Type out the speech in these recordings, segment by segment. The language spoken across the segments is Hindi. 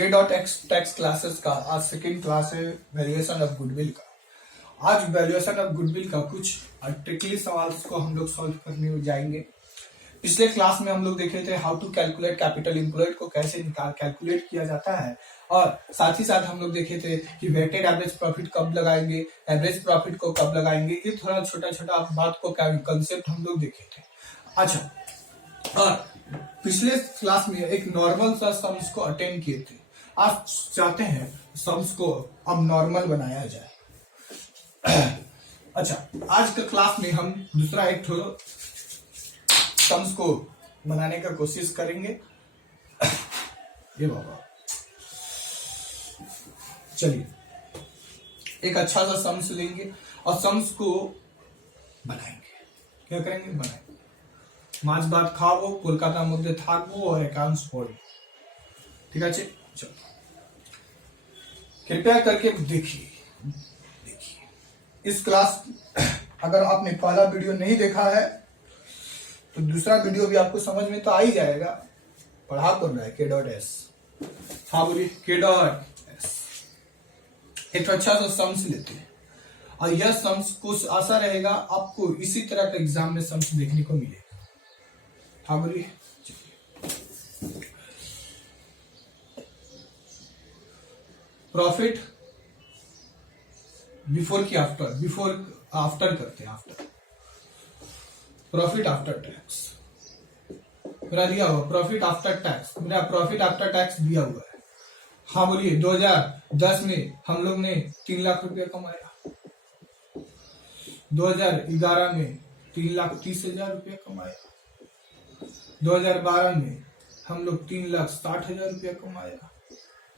के डॉट एक्स टैक्स क्लासेस का आज सेकेंड क्लास है वैल्यूएशन ऑफ गुडविल का। आज वैल्यूएशन ऑफ गुडविल का कुछ ट्रिकली सवाल को हम लोग सॉल्व करने जाएंगे। पिछले क्लास में हम लोग देखे थे how to calculate capital employed को कैसे कैलकुलेट किया जाता है, और साथ ही साथ हम लोग देखे थे कि वेटेड एवरेज प्रॉफिट कब लगाएंगे, एवरेज प्रॉफिट को कब लगाएंगे। ये थोड़ा छोटा छोटा बात को कंसेप्ट हम लोग देखे थे। अच्छा, और पिछले क्लास में एक नॉर्मल सा सम्स को अटेंड किए थे। आप चाहते हैं सम्स को अब नॉर्मल बनाया जाए। अच्छा, आज के क्लास में हम दूसरा एक सम्स को बनाने का कोशिश करेंगे। ये बाबा, चलिए एक अच्छा सा सम्स लेंगे और सम्स को बनाएंगे। क्या करेंगे? बनाएंगे। মাছ ভাত খাবো, কলকাতার মধ্যে থাকবো और अकाउंट्स पढ़ो। ठीक है, चलो कृपया करके देखिए इस क्लास। अगर आपने पहला वीडियो नहीं देखा है तो दूसरा वीडियो भी आपको समझ में तो आ ही जाएगा। पढ़ा कौन रहा है? के डॉट एस। हाँ बोलिए, के डॉट एस। एक अच्छा सा सम्स लेते हैं और यह सम्स कुछ आशा रहेगा आपको इसी तरह का एग्जाम में सम्स देखने को मिलेगा। हाँ बोलिए, प्रॉफिट बिफोर की आफ्टर, बिफोर आफ्टर करते हैं। आफ्टर प्रॉफिट आफ्टर टैक्स मेरा दिया हुआ, प्रॉफिट आफ्टर टैक्स मेरा प्रॉफिट आफ्टर टैक्स दिया हुआ है। हाँ बोलिए, 2010 में हम लोग ने 3 लाख रुपया कमाया, 2011 में 3,30,000 रुपया कमाया, 2012 में हम लोग 3,60,000 रुपया कमाया,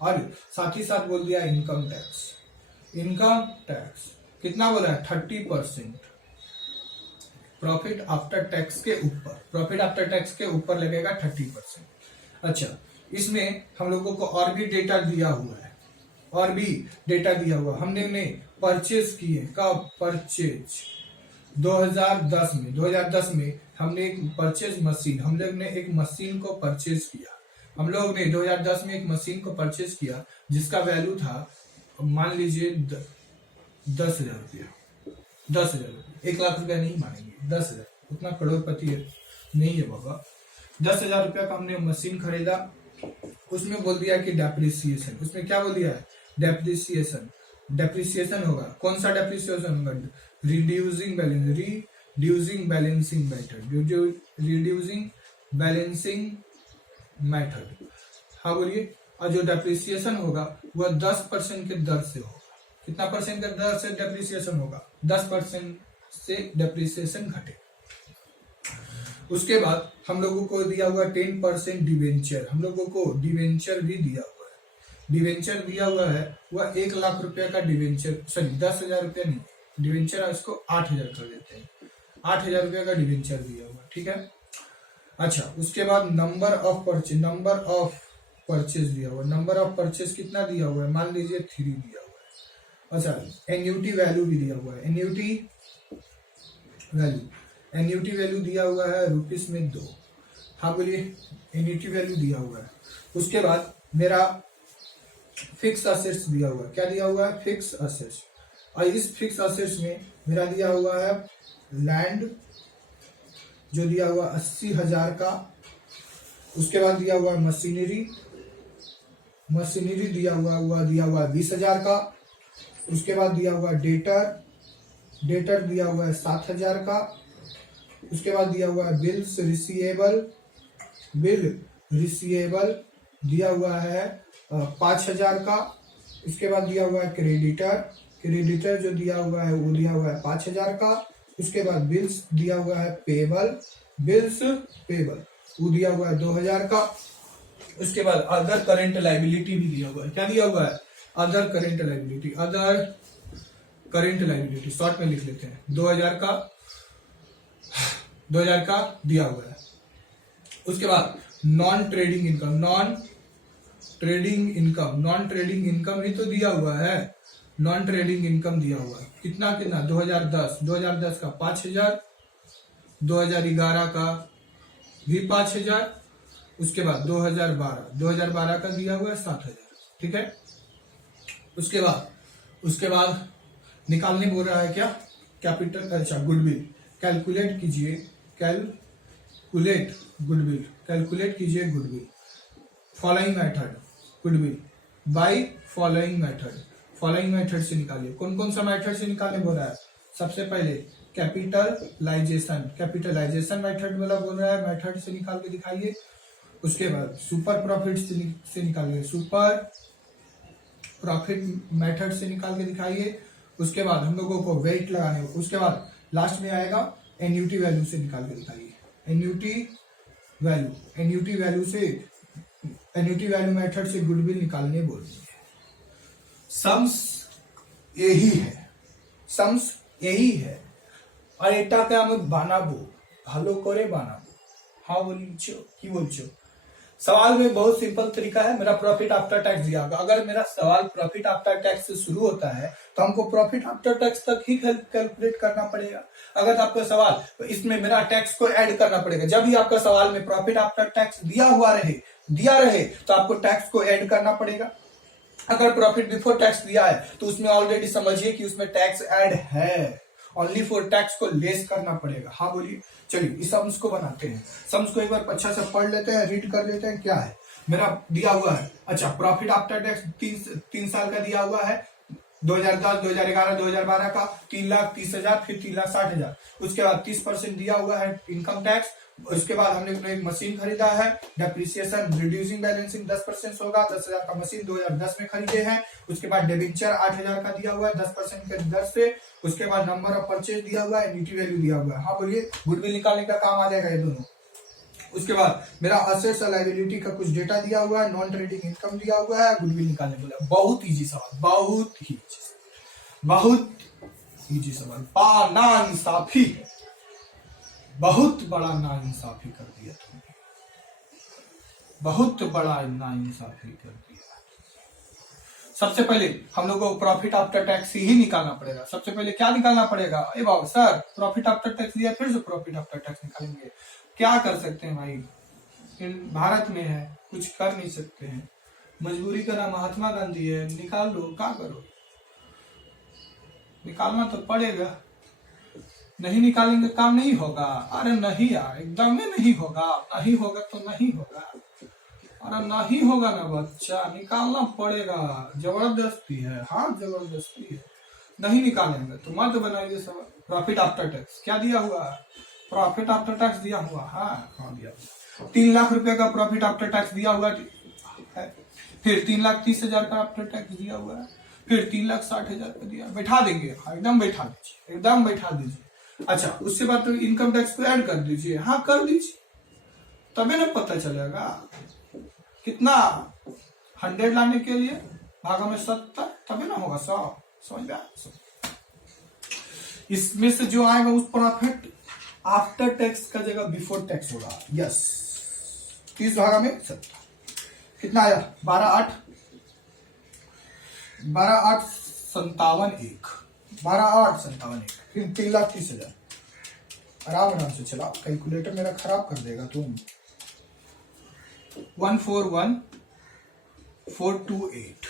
और साथ ही साथ बोल दिया इनकम टैक्स। इनकम टैक्स कितना बोला है? 30% प्रॉफिट आफ्टर टैक्स के ऊपर, प्रॉफिट आफ्टर टैक्स के ऊपर लगेगा 30%। अच्छा, इसमें हम लोगों को और भी डेटा दिया हुआ है, और भी डेटा दिया हुआ। हमने परचेज किए, कब? परचेज 2010 में हमने एक परचेज मशीन, हम लोग ने एक मशीन को परचेज किया। हम लोग ने 2010 में एक मशीन को परचेज किया जिसका वैल्यू था, मान लीजिए 10,000 रुपया। 10,000 रुपया, 1 लाख रुपया नहीं मानेंगे, 10,000, उतना करोड़पति नहीं है बाबा। 10,000 रुपया का हमने मशीन खरीदा। उसमें बोल दिया कि डेप्रिसिएशन, उसमें क्या बोल दिया है? डेप्रिसिएशन। डेप्रिसिएशन होगा, कौन सा डेप्रिसिएशन होगा? Reducing balancing method, reducing balancing method. हाँ बोलिए। और जो डेप्रिसिएशन होगा वह 10% के दर से होगा। कितना परसेंट के दर से डेप्रिसिएशन होगा? 10% से डेप्रिसिएशन घटे। उसके बाद हम लोगों को दिया हुआ 10% डिवेंचर। हम लोगों को डिवेंचर भी दिया हुआ है। डिवेंचर दिया हुआ है वह 1 लाख रुपया का डिवेंचर, सॉरी 10,000 रुपया नहीं, डिवेंचर इसको 8,000 कर देते हैं। 8,000 रुपया का डिवेंचर दिया हुआ, ठीक है। अच्छा, उसके बाद नंबर ऑफ परचेज दिया हुआ। नंबर ऑफ परचेज कितना दिया हुआ है? मान लीजिए 3 दिया हुआ है। अच्छा, एन्युटी वैल्यू भी दिया हुआ है। एन्युटी वैल्यू दिया हुआ है रुपीस में 2। हाँ बोलिए, एन्युटी वैल्यू दिया हुआ है। उसके बाद मेरा फिक्स असेट्स दिया हुआ है। क्या दिया हुआ है? Fix assets. और इस फिक्स असेट्स में मेरा दिया हुआ है लैंड, जो दिया हुआ 80,000 का। उसके बाद दिया हुआ मशीनरी दिया हुआ 20,000 का। उसके बाद दिया हुआ डेटर दिया हुआ है 7,000 का। उसके बाद दिया हुआ है बिल रिसीवेबल दिया हुआ है 5,000 का। उसके बाद दिया हुआ है क्रेडिटर जो दिया हुआ है वो दिया हुआ है 5,000 का। उसके बाद बिल्स दिया हुआ है पेबल वो दिया हुआ है 2,000 का। उसके बाद अदर करेंट लायबिलिटी भी दिया हुआ है। क्या दिया हुआ है? अदर करेंट लायबिलिटी शॉर्ट में लिख लेते हैं, 2,000 का दिया हुआ है। उसके बाद नॉन ट्रेडिंग इनकम भी तो दिया हुआ है। नॉन ट्रेडिंग इनकम दिया हुआ है कितना 2010 का 5,000, 2011 का भी 5,000, उसके बाद 2012 का दिया हुआ है 7,000। ठीक है। उसके बाद निकालने बोल रहा है क्या, कैपिटल, अच्छा गुडविल। कैलकुलेट कीजिए goodwill following method, goodwill by following method से निकालिए। कौन कौन सा मेथड से निकालने बोल रहा है? सबसे पहले कैपिटलाइजेशन मेथड वाला बोल रहा है, मेथड से निकाल के दिखाइए। उसके बाद सुपर प्रॉफिट से निकालिए, सुपर प्रॉफिट मेथड से निकाल के दिखाइए। उसके बाद हम लोगों को वेट लगाने होगा। उसके बाद लास्ट में आएगा एन्यूटी वैल्यू से निकाल के दिखाइए। एन्यूटी वैल्यू मेथड से गुडविल निकालने बोल रही है। सम्स यही है আর এটাকে আমি বানাবো, ভালো করে বানাবো। हाँ बोलिए, की बोलছো? सवाल में बहुत सिंपल तरीका है। मेरा प्रॉफिट आफ्टर टैक्स दिया होगा। अगर मेरा सवाल प्रॉफिट आफ्टर टैक्स से शुरू होता है तो हमको प्रॉफिट आफ्टर टैक्स तक ही कैलकुलेट करना पड़ेगा। अगर आपका सवाल तो इसमें मेरा टैक्स को ऐड करना पड़ेगा। जब भी आपका सवाल में प्रॉफिट आफ्टर टैक्स दिया रहे तो आपको टैक्स को ऐड करना पड़ेगा। अगर प्रॉफिट बिफोर टैक्स दिया है तो उसमें ऑलरेडी समझिए कि उसमें टैक्स ऐड है, ओनली फॉर टैक्स को लेस करना पड़ेगा। हाँ बोलिए। चलिए इस सम्स को बनाते हैं। सम्स को एक बार अच्छा से पढ़ लेते हैं, रीड कर लेते हैं। क्या है मेरा दिया हुआ है? अच्छा, प्रॉफिट आफ्टर टैक्स 3 साल का दिया हुआ है, 2010, 2011, 2012 का 3,30,000, फिर 3,60,000। उसके बाद 30% दिया हुआ है इनकम टैक्स। उसके बाद हमने एक मशीन खरीदा है, डेप्रिसिएशन रिड्यूसिंग बैलेंसिंग 10% होगा। 10,000 का मशीन 2010 में खरीदे हैं। उसके बाद डिबेंचर 8,000 का दिया हुआ है 10% के दर से। उसके बाद नंबर ऑफ परचेज दिया हुआ है, एन्यूटी वैल्यू दिया हुआ है। हाँ बोलिए, गुडविल निकालने का काम आ जाएगा ये दोनों। उसके बाद मेरा असेट्स और लायबिलिटी का कुछ डेटा दिया हुआ है, नॉन ट्रेडिंग इनकम दिया हुआ है, गुडविल निकालने बोला। बहुत इजी सवाल, बहुत इजी सवाल। नाइंसाफी है, बहुत बड़ा नाइंसाफी कर दिया तुमने, बहुत बड़ा नाइंसाफी कर दिया। सबसे पहले हम लोग को प्रॉफिट आफ्टर टैक्स ही निकालना पड़ेगा। सबसे पहले क्या निकालना पड़ेगा? ए बाबा सर प्रॉफिट आफ्टर टैक्स दिया, फिर से प्रॉफिट आफ्टर टैक्स निकालेंगे। क्या कर सकते हैं भाई, भारत में है, कुछ कर नहीं सकते हैं। मजबूरी का नाम महात्मा गांधी है, निकाल लो, क्या करो, निकालना तो पड़ेगा। नहीं निकालेंगे काम नहीं होगा। अरे नहीं यार, एकदम में नहीं होगा। नहीं होगा तो नहीं होगा, अरे नहीं होगा ना बच्चा, निकालना पड़ेगा, जबरदस्ती है। हाँ जबरदस्ती है, नहीं निकालेंगे तो मत बनाइए सब। प्रॉफिट आफ्टर टैक्स क्या दिया हुआ है? प्रॉफिट आफ्टर टैक्स दिया हुआ। हाँ दिया हुआ 3 लाख रुपए का प्रॉफिट आफ्टर टैक्स दिया हुआ है। फिर 3,30,000 का आफ्टर टैक्स दिया हुआ है। फिर 3,60,000 का दिया। बैठा देंगे, एकदम बैठा दीजिए, एकदम बैठा दीजिए। अच्छा, उसके बाद तो इनकम टैक्स को ऐड कर दीजिए। हाँ कर दीजिए, तभी ना पता चलेगा कितना। 100 लाने के लिए भागा में 70, तभी ना होगा 100। समझ में? इसमें से जो आएगा उस प्रॉफिट आफ्टर टैक्स का जगह बिफोर टैक्स होगा। यस, 30 भागा में 70 कितना आया? 12,8 57,1 12,857,1 फिर 3,30,000। आराम से चला, कैलकुलेटर मेरा खराब कर देगा तुम। 141,428।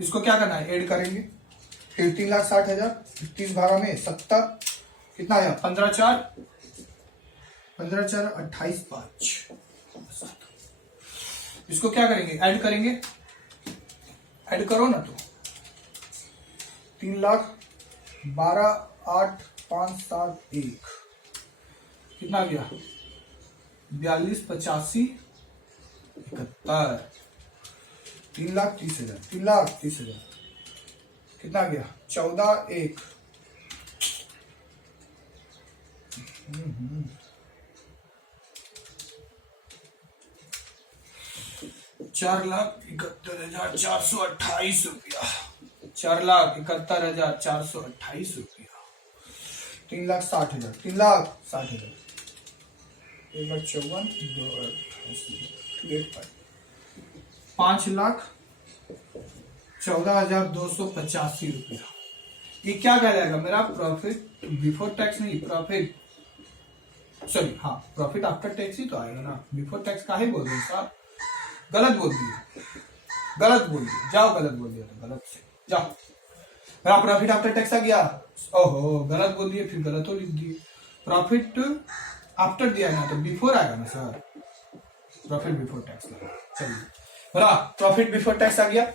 इसको क्या करना है? ऐड करेंगे। फिर 3,60,000 30 भागा में 70 कितना आया? 15,4 28,5। इसको क्या करेंगे? ऐड करेंगे। ऐड करो ना तो 3,12,8,5,7,1 कितना गया? 42,85,71 3,30,000 कितना गया? 14,1 4,71,428 रुपया। 4,71,428 रुपया। 3,60,000 3,60,000 एक बार 54 5,14,285 रुपया। ये क्या कहलाएगा? मेरा प्रॉफिट बिफोर टैक्स नहीं, प्रॉफिट सॉरी हाँ प्रॉफिट आफ्टर टैक्स ही तो आएगा ना। बिफोर टैक्स का ही बोल रहे साहब, गलत बोल दिया। गलत बोल दिया, जाओ गलत बोल दिया तो गलत से जाओ। मेरा प्रॉफिट आफ्टर टैक्स आ गया, ओहो गलत बोल दिए, फिर गलत हो लिख दिए। प्रॉफिट आफ्टर दिया ना तो बिफोर आएगा ना सर, प्रॉफिट बिफोर टैक्स। चलिए मेरा प्रॉफिट बिफोर टैक्स आ गया,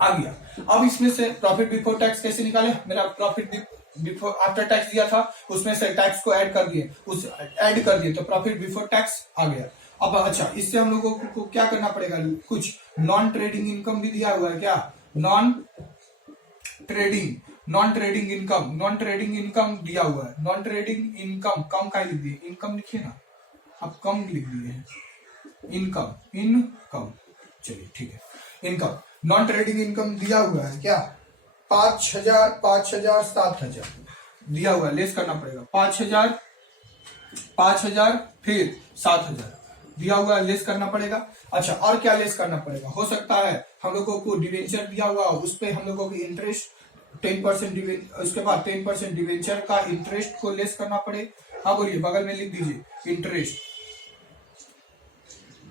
आ गया। अब इसमें से प्रॉफिट बिफोर टैक्स कैसे निकाले, मेरा प्रॉफिट बिफोर आफ्टर टैक्स दिया था, उसमें से टैक्स को ऐड कर दिए, उस ऐड कर दिए तो प्रॉफिट बिफोर टैक्स आ गया। अब अच्छा, इससे हम लोगों को क्या करना पड़ेगा, कुछ नॉन ट्रेडिंग इनकम भी दिया हुआ है क्या, नॉन ट्रेडिंग इनकम दिया हुआ है। नॉन ट्रेडिंग इनकम कम का लिख दिए, इनकम लिखिए ना, आप कम लिख दिए हैं, इनकम चलिए ठीक है, इनकम नॉन ट्रेडिंग इनकम दिया हुआ है क्या, 5,000 5,000 7,000 दिया हुआ है, लेस करना पड़ेगा, 5,000 फिर 7,000 दिया हुआ है, लेस करना पड़ेगा। अच्छा और क्या लेस करना पड़ेगा, हो सकता है हम लोगों को डिवेंचर दिया हुआ, उस पर हम लोगों की इंटरेस्ट 10%, उसके बाद 10% डिवेंचर का इंटरेस्ट को लेस करना पड़े। हाँ बोलिए, बगल में लिख दीजिए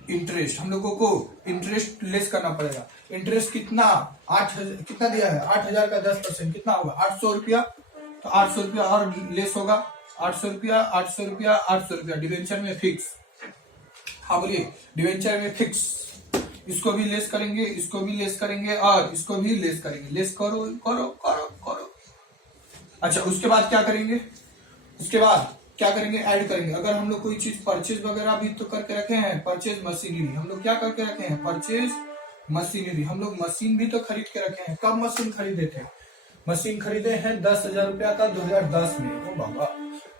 इंटरेस्ट हम लोगों को इंटरेस्ट लेस करना पड़ेगा। इंटरेस्ट कितना, 8,000 कितना दिया है, 8,000 का 10% कितना होगा, 800 रुपया, तो 800 रुपया और लेस होगा, 800 रुपया 800 रुपया 800 रुपया डिवेंचर में फिक्स। हाँ बोलिए, डिवेंचर में फिक्स, इसको भी लेस करेंगे, इसको भी लेस करेंगे और इसको भी लेस करेंगे, लेस करो करो करो करो। अच्छा उसके बाद क्या करेंगे, उसके बाद क्या करेंगे, ऐड करेंगे। अगर हम लोग कोई चीज परचेज वगैरह भी तो करके रखे हैं, परचेज मशीनरी, हम लोग क्या करके रखे हैं, परचेज मशीनरी, हम लोग मशीन भी तो खरीद के रखे हैं। कब मशीन खरीदे थे, मशीन खरीदे हैं 10,000 रुपया का 2010 में। ओ बाबा,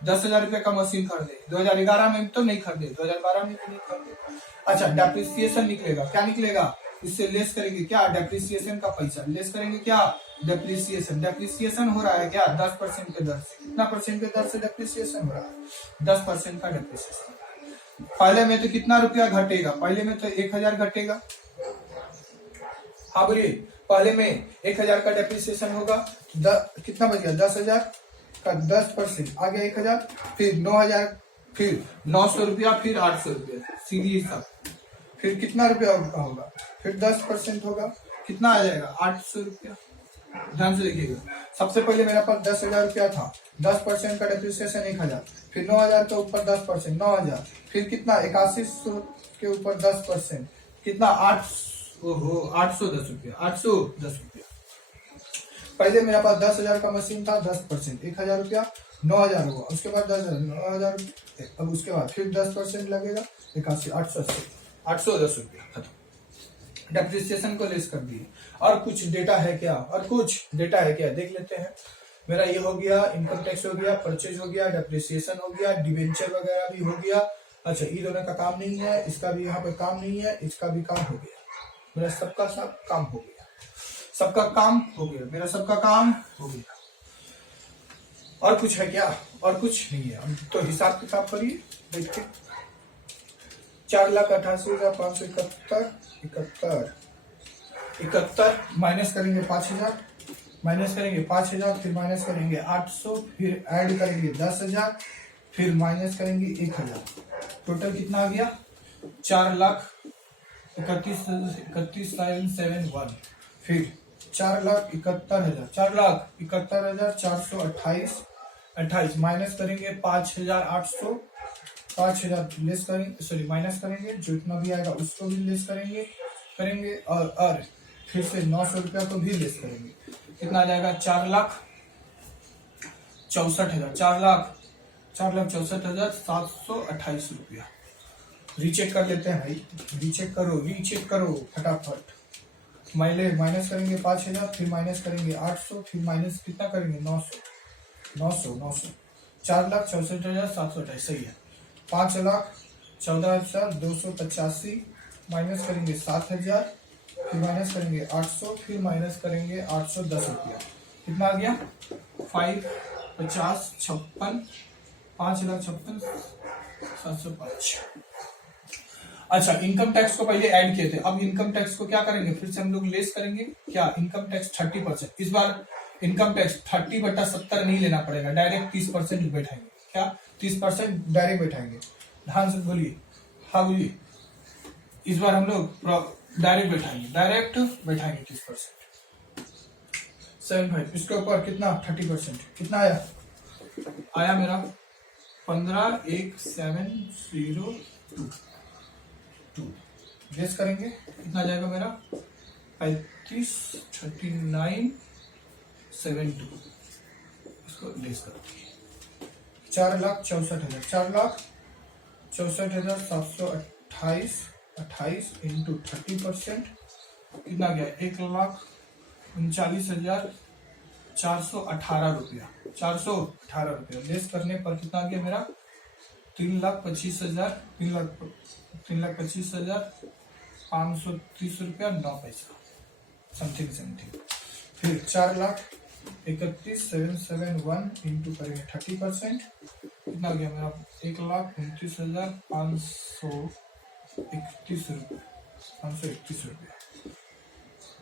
10,000 रुपया का मशीन खरीदे, 2011 में तो नहीं खरीदे, 2012 में तो नहीं खरीदे। अच्छा डेप्रिसिएशन निकलेगा, क्या निकलेगा, इससे लेस करेंगे क्या, डेप्रिसिएशन का पैसा लेस करेंगे क्या, डेप्रिसिएशन हो रहा है क्या, 10% के दर से, कितना परसेंट के दर से डेप्रिसिएशन हो रहा है, 10% का डेप्रिसिएशन। पहले में तो कितना रुपया घटेगा, पहले में तो 1,000 घटेगा। हाँ बोलिए, पहले में 1,000 का डेप्रिसिएशन होगा, कितना बच गया, 10,000 का 10% आ गया 1,000, फिर 9,000, फिर 900 रुपया, फिर 800 रुपया, सीधी हिसाब, फिर कितना रुपया होगा, फिर 10% होगा, कितना आ जाएगा, 800 रुपया। ध्यान से देखिएगा, सबसे पहले मेरे पास 10,000 रुपया था, 10% का डेप्रिसिएशन 1,000, फिर 9,000 के ऊपर 10% 9,000, फिर कितना 8100 के ऊपर 10% कितना 810 रुपया, 810 रुपया। पहले मेरे पास 10,000 का मशीन था, 10% 1,000 रुपया, 9,000 हुआ, उसके बाद 10,000 9,000, अब उसके बाद फिर 10% लगेगा, 81 880 810 रुपया खत्म, डेप्रिसिएशन को लेस कर दिए। और कुछ डेटा है क्या, और कुछ डेटा है क्या, देख लेते हैं। मेरा ये हो गया, इनकम टैक्स हो गया, परचेज हो गया, डेप्रिसिएशन हो गया, डिवेंचर वगैरह भी हो गया। अच्छा ये दोनों का काम नहीं है, इसका भी यहाँ पे काम नहीं है, इसका भी काम हो गया, मेरा सबका सब काम हो गया, सबका काम हो गया, मेरा सबका काम हो गया। और कुछ है क्या, और कुछ नहीं है, तो हिसाब किताब करिए देखिए। 4,88,571 71 माइनस करेंगे 5,000, माइनस करेंगे 5,000, फिर माइनस करेंगे 800, फिर ऐड करेंगे 10,000, फिर माइनस करेंगे 1,000, टोटल कितना आ गया, 4,31,771, फिर 4,71,428 माइनस करेंगे 5,800, 5,000 लेस करेंगे, सॉरी माइनस करेंगे, जो इतना भी आएगा उसको भी लेस करेंगे और फिर से 900 रुपया को भी लेस करेंगे, कितना आ जाएगा, 4,64,000, 4,64,728 रुपया। रीचेक कर लेते हैं भाई, रीचेक करो फटाफट। माइनस करेंगे 5,000, फिर माइनस करेंगे 800, फिर माइनस कितना करेंगे 900, 4,64,728 सही है। 5,14,285 माइनस करेंगे 7,000, फिर माइनस करेंगे 800, फिर माइनस करेंगे 810 रुपया, कितना आ गया 5,56,705। अच्छा इनकम टैक्स को पहले ऐड किए थे, अब इनकम टैक्स को क्या करेंगे, फिर से हम लोग लेस करेंगे क्या, इनकम टैक्स 30%, इस बार इनकम टैक्स 30/70 नहीं लेना पड़ेगा, डायरेक्ट 30% बैठाएंगे, क्या 30% डायरेक्ट बैठाएंगे। ध्यान से बोलिए, हाँ बोलिए, इस बार हम लोग डायरेक्ट बैठाएंगे 30%, 75, इसके ऊपर कितना 30%, कितना आया मेरा 15,1702। गेस करेंगे कितना जाएगा मेरा 35,39,72। इसको लेस करते हैं 4,64,000, 4,64,728 इंटू 30% कितना गया 1,39,418 रुपया, 418 रुपया लेस करने पर कितना गया मेरा 3,25,000, 3,25,530 रुपया 9 पैसा समथिंग। फिर 4,31,771 इंटू करेंगे 30% कितना गया मेरा 1,29,531 रुपया, 531 रुपया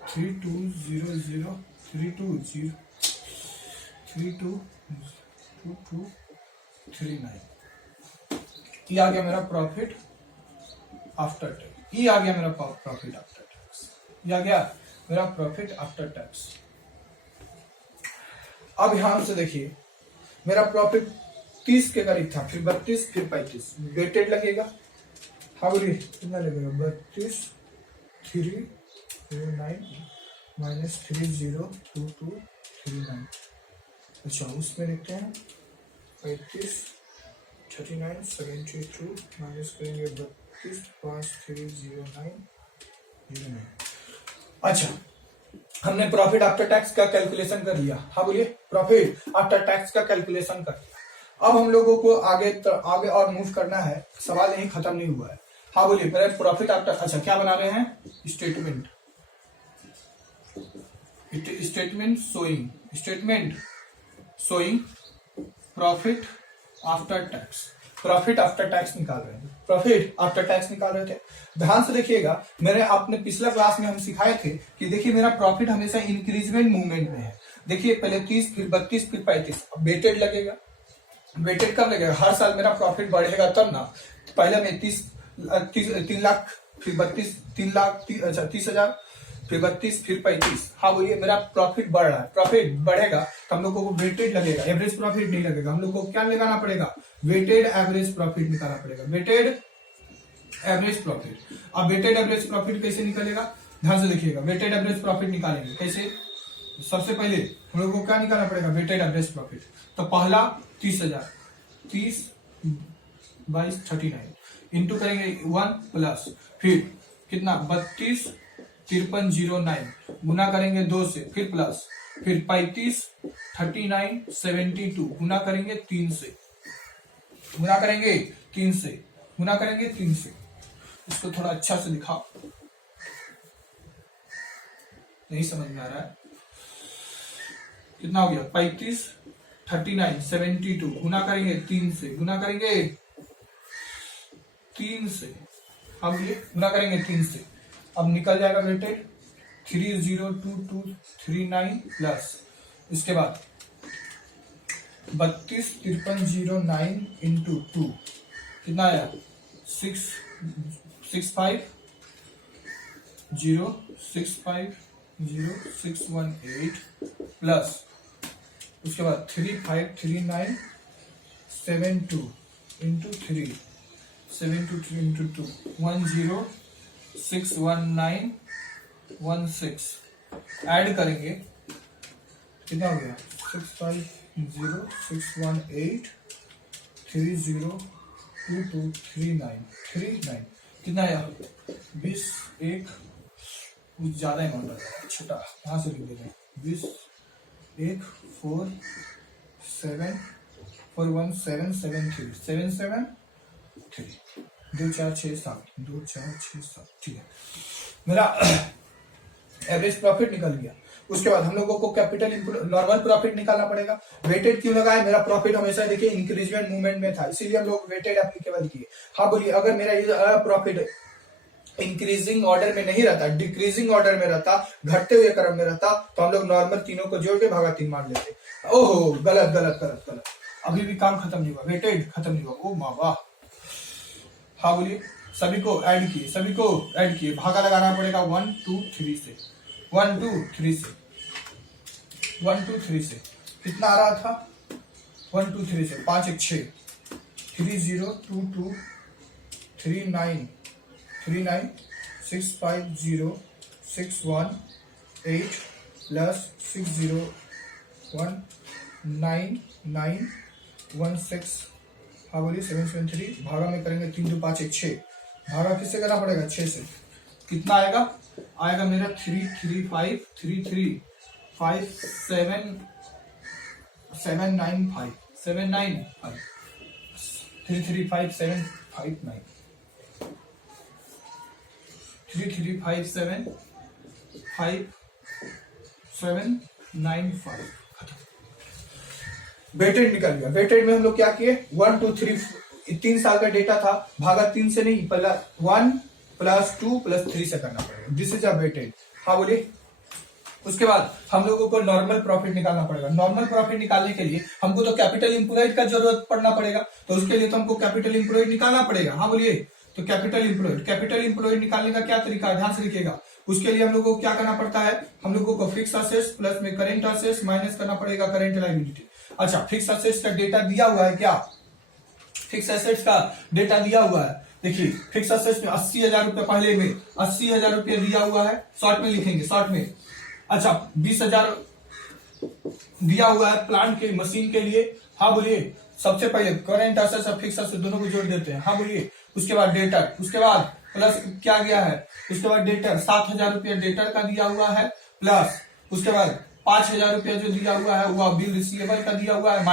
32003239। ये आ गया मेरा प्रॉफिट आफ्टर टैक्स, ये आ गया मेरा प्रॉफिट आफ्टर टैक्स, ये आ गया मेरा प्रॉफिट आफ्टर टैक्स। अब ध्यान से देखिए मेरा प्रॉफिट 30 के करीब था, फिर 32, फिर 35, वेटेड लगेगा। हाँ बोलिए कितना लगेगा 32 309 माइनस 302239। अच्छा उसमें लिखते हैं 35 39 72 माइनस करेंगे 32 5309 09। अच्छा हमने प्रॉफिट आफ्टर टैक्स का कैलकुलेशन कर लिया। हाँ बोलिए प्रॉफिट आफ्टर टैक्स का कैलकुलेशन कर लिया। अब हम लोगों को आगे और मूव करना है, सवाल यही खत्म नहीं हुआ है। हाँ बोलिए पहले प्रॉफिट आफ्टर, अच्छा क्या बना रहे हैं statement showing profit after tax, profit after tax निकाल रहे हैं, प्रॉफिट आफ्टर टैक्स निकाल रहे थे। ध्यान से देखिएगा मेरे आपने पिछला क्लास में हम सिखाए थे कि देखिए मेरा प्रॉफिट हमेशा इंक्रीजमेंट मूवमेंट में है। देखिए पहले 30, फिर 32, फिर 35, अब वेटेड लगेगा। वेटेड कब लगेगा हर साल मेरा प्रॉफिट बढ़ेगा तब ना। पहले मैं 3 लाख, फिर 32, 3 लाख, अच्छा 30,000, फिर 32, फिर 35। हाँ बोलिए मेरा प्रॉफिट बढ़ रहा है, प्रॉफिट बढ़ेगा तो हम लोगों को वेटेड लगेगा, एवरेज प्रॉफिट नहीं लगेगा। हम लोग को क्या लगाना पड़ेगा वेटेड एवरेज प्रॉफिट निकालना पड़ेगा, वेटेड एवरेज प्रॉफिट। अब वेटेड एवरेज प्रॉफिट कैसे निकलेगा ध्यान से देखिएगा। वेटेड एवरेज प्रॉफिट निकालेंगे कैसे, सबसे पहले हम लोग को क्या निकालना पड़ेगा वेटेड एवरेज प्रॉफिट। तो पहला 30,000, 30/39 इंटू करेंगे 1 प्लस, फिर कितना 32,5309 गुना करेंगे 2 से, फिर प्लस, फिर 35,39,72 गुना करेंगे 3 से, गुना करेंगे 3 से, गुना करेंगे 3 से। इसको थोड़ा अच्छा से दिखाओ, नहीं समझ में आ रहा है। कितना हो गया 35,39,72 गुना करेंगे 3 से, गुना करेंगे 3 से, अब ये गुना करेंगे 3 से। अब निकल जाएगा वेटेड 302239 प्लस, इसके बाद 32,5309 इंटू 2 कितना आया 650,650,618 प्लस उसके बाद 353972 इंटू 3 723 इंटू 2 1061916 ऐड करेंगे कितना हो गया 650,618,302239 कितना आया 20 एक कुछ ज्यादा अमाउंट आ जाएगा छोटा यहाँ से लिख देते हैं 20 1 4 7 4 1 7 7 3 7 7 3 2 4 6 7 2 4 6 7 ठीक है मेरा एवरेज प्रॉफिट निकल गया। उसके बाद हम लोगों को कैपिटल नॉर्मल प्रॉफिट निकालना पड़ेगा। वेटेड क्यों लगा है मेरा प्रॉफिट हमेशा देखिए इंक्रीजमेंट मूवमेंट में था इसीलिए हम लोग वेटेड एप्लीकेबल किए। हाँ बोलिए अगर मेरा ये प्रॉफिट इंक्रीजिंग ऑर्डर में नहीं रहता डिक्रीजिंग ऑर्डर में रहता घटते हुए क्रम में रहता तो हम लोग नॉर्मल तीनों को जोड़ के भागा 3 मान लेते। ओहो गलत गलत गलत गलत अभी भी काम खत्म नहीं हुआ वेटेड खत्म नहीं हुआ ओ माँ वाह। हाँ बोलिए सभी को ऐड किए, भागा लगाना पड़ेगा 1 2 3 से, 1 2 3 से, 1 2 3 से कितना आ रहा था, 1 2 3 से 5 1 6, 3 0 2 2 3 9 6 5 0 6 1 8 प्लस 6 0 1 9 9 1 6, हाँ बोलिए 7 7 3, भागा में करेंगे 3 2 5 1 6, भागा किससे करना पड़ेगा 6 से, कितना आएगा मेरा 3 3 5 3 3 5 7 7 9 5 7 9 5 3 3 5 7 5 9 3 3 5 7 5 7 9 5। वेटेड निकल गया। वेटेड में हम लोग क्या किए, 1 2 3, 3 साल का डेटा था, भागा 3 से नहीं, 1 प्लस 2 प्लस 3 से करना पड़ेगा। This is a weighted. हाँ बोलिए। उसके बाद हम लोगों को नॉर्मल प्रॉफिट निकालना पड़ेगा। नॉर्मल प्रॉफिट निकालने के लिए हमको तो कैपिटल एम्प्लॉयड का जरूरत पड़ना पड़ेगा, तो उसके लिए तो हमको कैपिटल एम्प्लॉयड निकालना पड़ेगा। हाँ बोलिए। तो कैपिटल एम्प्लॉयड निकालने का क्या तरीका है, ध्यान से लिखिएगा। उसके लिए हम लोग को क्या करना पड़ता है, हम लोगों को फिक्स असेट्स प्लस में करेंट असेट्स माइनस करना पड़ेगा करेंट लायबिलिटी। अच्छा, फिक्स असेट्स का डेटा दिया हुआ है क्या, फिक्स असेट्स का डेटा दिया हुआ है। देखिए फिक्स असेट्स में 80,000 रुपये, पहले में 80,000 रुपये दिया हुआ है, शॉर्ट में लिखेंगे, शॉर्ट में। अच्छा 20,000 दिया हुआ है प्लांट के मशीन के लिए। हाँ बोलिए। सबसे पहले करेंट असेट्स और फिक्स असेट्स दोनों को जोड़ देते हैं। हाँ बोलिए। उसके बाद डेटर, उसके बाद प्लस क्या गया है, उसके बाद डेटर 7,000 रुपया डेटर का दिया हुआ है, प्लस उसके बाद 5,000 रुपया जो दिया हुआ है वह बिल रिसीवेबल का दिया हुआ है,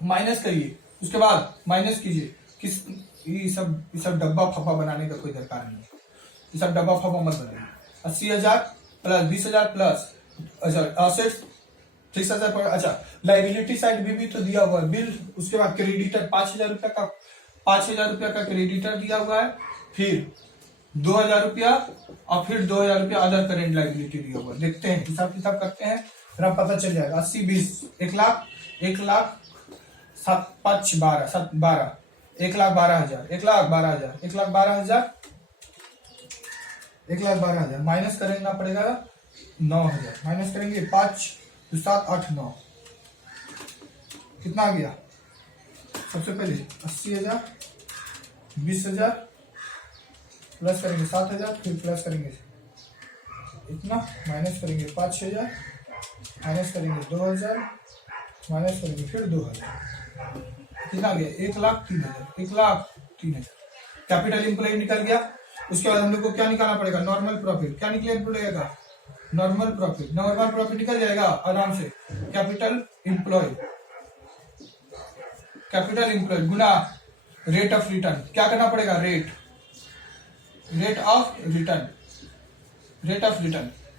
माइनस करिए। उसके बाद माइनस कीजिए किस, ये सब डब्बा फब्बा बनाने का कोई दरकार नहीं है, ये सब डब्बा फब्बा मत बनाइए। 80,000 प्लस 20,000 प्लस असेट्स फिक्स हजार पर। अच्छा लाइबिलिटी साइड भी तो दिया हुआ है बिल। उसके बाद क्रेडिटर 5,000 रुपया का, 5,000 रुपया का क्रेडिटर दिया हुआ है, फिर 2,000 रुपया और फिर 2,000 रुपया अदर करेंट लाइबिलिटी दिया हुआ है। देखते हैं, हिसाब किताब करते हैं, फिर आप पता चल जाएगा। 80 20 1 लाख 7 5 12 7 12 1,12,000 1,12,000 1,12,000 माइनस करना पड़ेगा 9,000, माइनस करेंगे 5 7 8 9, कितना आ गया। सबसे पहले 80,000 20,000 प्लस करेंगे 7,000, फिर प्लस करेंगे इतना, माइनस करेंगे 5,000, माइनस करेंगे 2,000, माइनस करेंगे फिर 2,000, कितना आ गया 1,03,000 1,03,000। कैपिटल एम्प्लॉयड निकल गया। उसके बाद हम लोग को क्या निकालना पड़ेगा, नॉर्मल प्रॉफिट। क्या निकलना पड़ेगा, नॉर्मल प्रॉफिट। नॉर्मल प्रॉफिट निकल जाएगा आराम से। Capital employed Guna rate of return. क्या करना पड़ेगा, rate of return.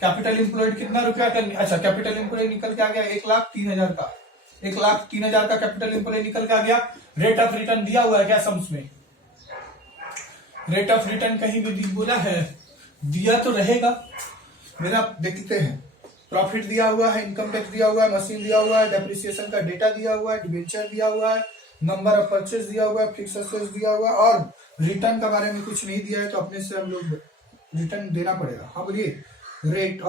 Capital employed कितना रुपया का, अच्छा कैपिटल एम्प्लॉयड निकल के आ गया 1,03,000 का, 1,03,000 का कैपिटल एम्प्लॉयड निकल के आ गया। रेट ऑफ रिटर्न दिया हुआ है क्या सम्स में, रेट ऑफ रिटर्न कहीं भी बोला है, दिया तो रहेगा मेरा। देखते हैं, प्रॉफिट दिया हुआ है, इनकम टैक्स दिया हुआ है, मशीन दिया हुआ है, डेप्रिसिएशन का डेटा दिया हुआ है, डिबेंचर दिया हुआ है, नंबर ऑफ परचेज दिया हुआ है, फिक्स असेट्स दिया हुआ है, और रिटर्न के बारे में कुछ नहीं दिया है, तो अपने से हम लोग रिटर्न देना पड़ेगा। हाँ बोलिए। रेट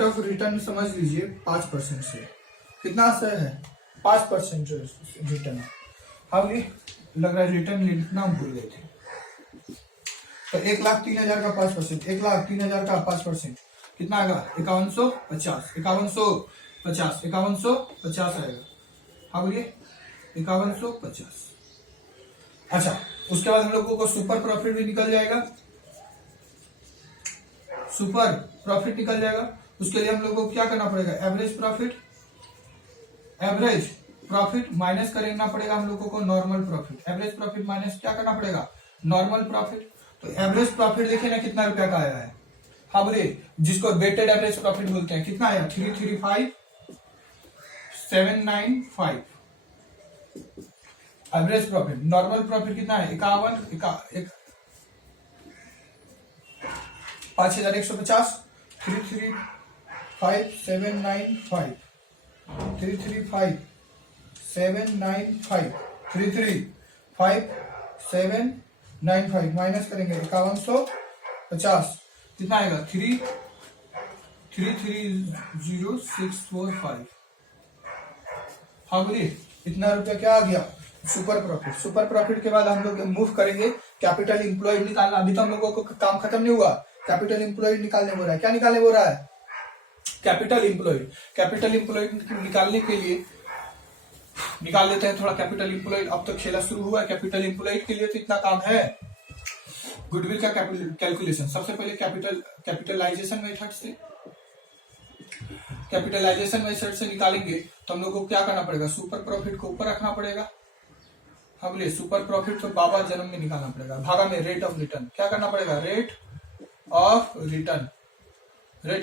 ऑफ रिटर्न समझ लीजिए 5% से, कितना से है 5% रिटर्न है। हाँ बोलिए। लग रहा है रिटर्न लिखना हम भूल गए थे। तो 1,03,000 का 5%, 1,03,000 का 5% कितना आएगा, 5,150 आएगा। हाँ बोलिए 5,150। अच्छा उसके बाद हम लोगों को सुपर प्रॉफिट भी निकल जाएगा, सुपर प्रॉफिट निकल जाएगा। उसके लिए हम लोगों को क्या करना पड़ेगा, एवरेज प्रॉफिट माइनस करना पड़ेगा हम लोगों को normal profit. Average profit minus क्या करना पड़ेगा, नॉर्मल प्रॉफिट। तो एवरेज प्रॉफिट देखिए ना कितना रुपया का आया है। हाँ बोलिए। जिसको वेटेड एवरेज प्रॉफिट बोलते हैं, कितना आया 335,795 एवरेज प्रॉफिट। नॉर्मल प्रॉफिट कितना है 5,150, 335,795 335795 माइनस करेंगे 5150, कितना आएगा 330645। हाँ बोलिए, इतना रुपया क्या आ गया सुपर प्रॉफिट। सुपर प्रॉफिट के बाद हम लोग मूव करेंगे कैपिटल इंप्लॉयड निकालना। अभी तो हम लोगों को काम खत्म नहीं हुआ, कैपिटल इंप्लॉयड निकालने बोल रहा है। क्या निकालने बोल रहा है? Capital employed. कैपिटल इंप्लॉयड निकालने के लिए निकाल लेते हैं थोड़ा कैपिटल इंप्लॉयड। अब तो खेला शुरू हुआ है कैपिटल इंप्लॉयड के लिए, तो इतना काम है। गुडविल का कैलकुलेशन, सबसे पहले कैपिटलाइजेशन मेथड से निकालेंगे तो हम लोग को क्या करना पड़ेगा? सुपर प्रॉफिट को ऊपर रखना पड़ेगा। हाँ बोलिए, सुपर प्रॉफिट तो बाबा जन्म में निकालना पड़ेगा, भागा में रेट ऑफ रिटर्न। क्या करना पड़ेगा? Rate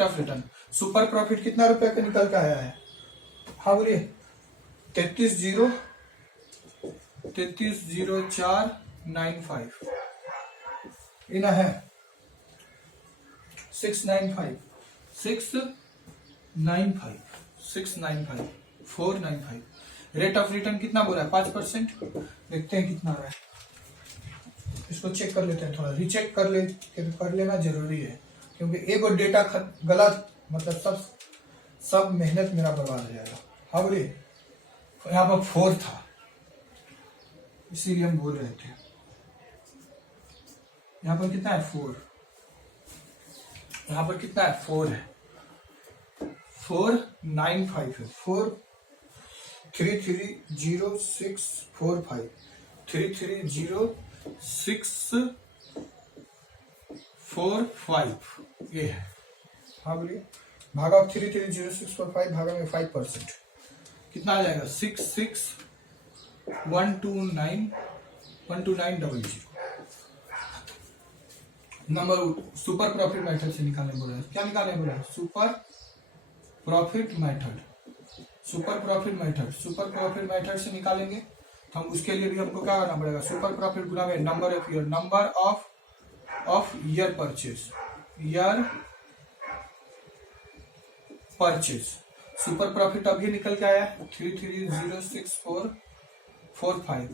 of return. Super profit कितना रुपए का निकल के आया है? हाँ बोलिए, 330495 इना है 495। रेट ऑफ रिटर्न कितना बोल रहा है? 5%। देखते हैं कितना रहा है, इसको चेक कर लेते हैं, थोड़ा रीचेक कर लेना जरूरी है, क्योंकि एक और डेटा गलत मतलब सब मेहनत मेरा बर्बाद हो जाएगा। हाँ बोलिए, यहाँ पर 4 था इसीलिए हम बोल रहे थे। यहाँ पर कितना है? 4। यहाँ पर कितना है? 4 है। 495 है। 330645 330645 ये है। हाँ बोलिए, भागा 330645 भागा में 5%, कितना आ जाएगा? 12900। नंबर सुपर प्रॉफिट मेथड से निकालने बोला है। क्या निकालने बोला है? सुपर प्रॉफिट मेथड से निकालेंगे। हम उसके लिए भी हमको क्या करना पड़ेगा? सुपर प्रॉफिट गुना में number of year purchase. Super profit अभी निकल के आया है 330645।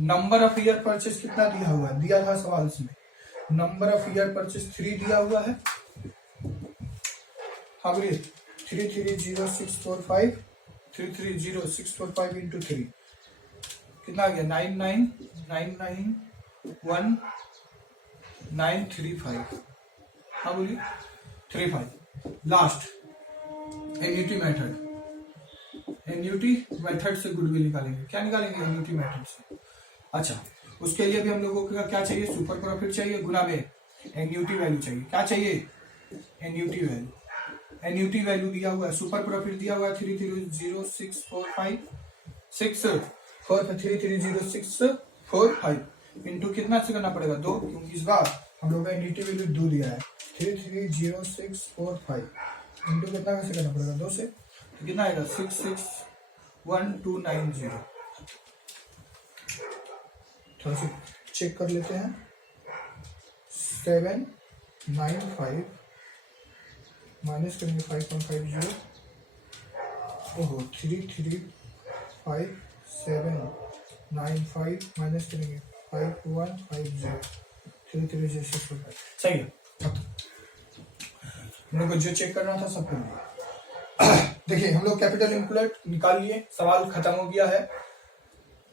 नंबर ऑफ ईयर परचेज कितना दिया हुआ है? दिया था सवाल में, नंबर ऑफ ईयर परचेज 3 दिया हुआ है। हाँ बोलिए, 330645 इंटू 3 कितना आ गया? 991935। हाँ बोलिए, 35। लास्ट एन्यूटी मेथड से गुडविल निकालेंगे। क्या निकालेंगे? एन्यूटी मेथड से। अच्छा, उसके लिए भी हम लोगों को क्या चाहिए? सुपर प्रॉफिट चाहिए गुना में एन्यूटी वैल्यू चाहिए। क्या चाहिए? एन्यूटी वैल्यू दिया हुआ है, सुपर प्रॉफिट दिया हुआ है 330645 इंटू कितना से करना पड़ेगा? 2, क्योंकि इस बार हम लोग का एन्यूटी वैल्यू 2 दिया है। 330645 इंटू कितना कैसे करना पड़ेगा? 2 से, तो कितना आएगा? 661290। थोड़ा सा चेक कर लेते हैं। 795 माइनस करेंगे 5.50। ओहो, 335,795 माइनस करेंगे 5150 330645। सही है। हम लोग को जो चेक करना था सब कर लिया। देखिए, हम लोग कैपिटल इंप्लॉयड निकाल लिए, सवाल खत्म हो गया है।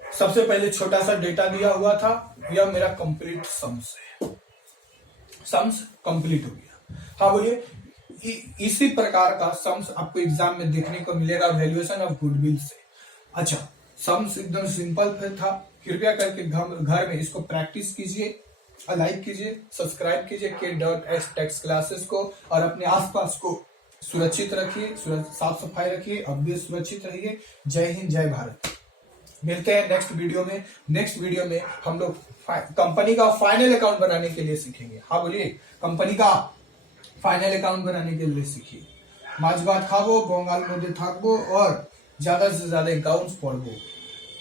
सबसे पहले छोटा सा डेटा दिया हुआ था, यह मेरा कंप्लीट सम्स कंप्लीट हो गया। हाँ बोलिए, इसी प्रकार का सम्स आपको एग्जाम में देखने को मिलेगा वैल्यूएशन ऑफ गुडविल से। अच्छा, सम्स एकदम सिंपल था। कृपया करके घर में इसको प्रैक्टिस कीजिए, लाइक कीजिए, सब्सक्राइब कीजिए K.S टेक्स्ट क्लासेस को, और अपने आसपास को सुरक्षित रखिए, साफ सफाई रखिए, अब भी सुरक्षित रहिए। जय हिंद, जय भारत। मिलते हैं नेक्स्ट वीडियो में हम लोग कंपनी का फाइनल अकाउंट बनाने के लिए सीखेंगे। हाँ बोलिए, कंपनी का फाइनल अकाउंट बनाने के लिए सीखिए। माछ भात खाबो, बंगाल में থাকবো और ज्यादा से ज्यादा अकाउंट्स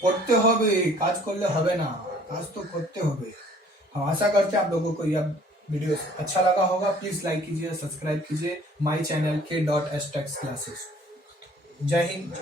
पढ़ते হবে, কাজ করলে হবে না, কাজ তো করতে হবে। हम आशा करते हैं आप लोगों को यह वीडियो अच्छा लगा होगा। प्लीज लाइक कीजिए, सब्सक्राइब कीजिए my channel K.S text classes. जय हिंद।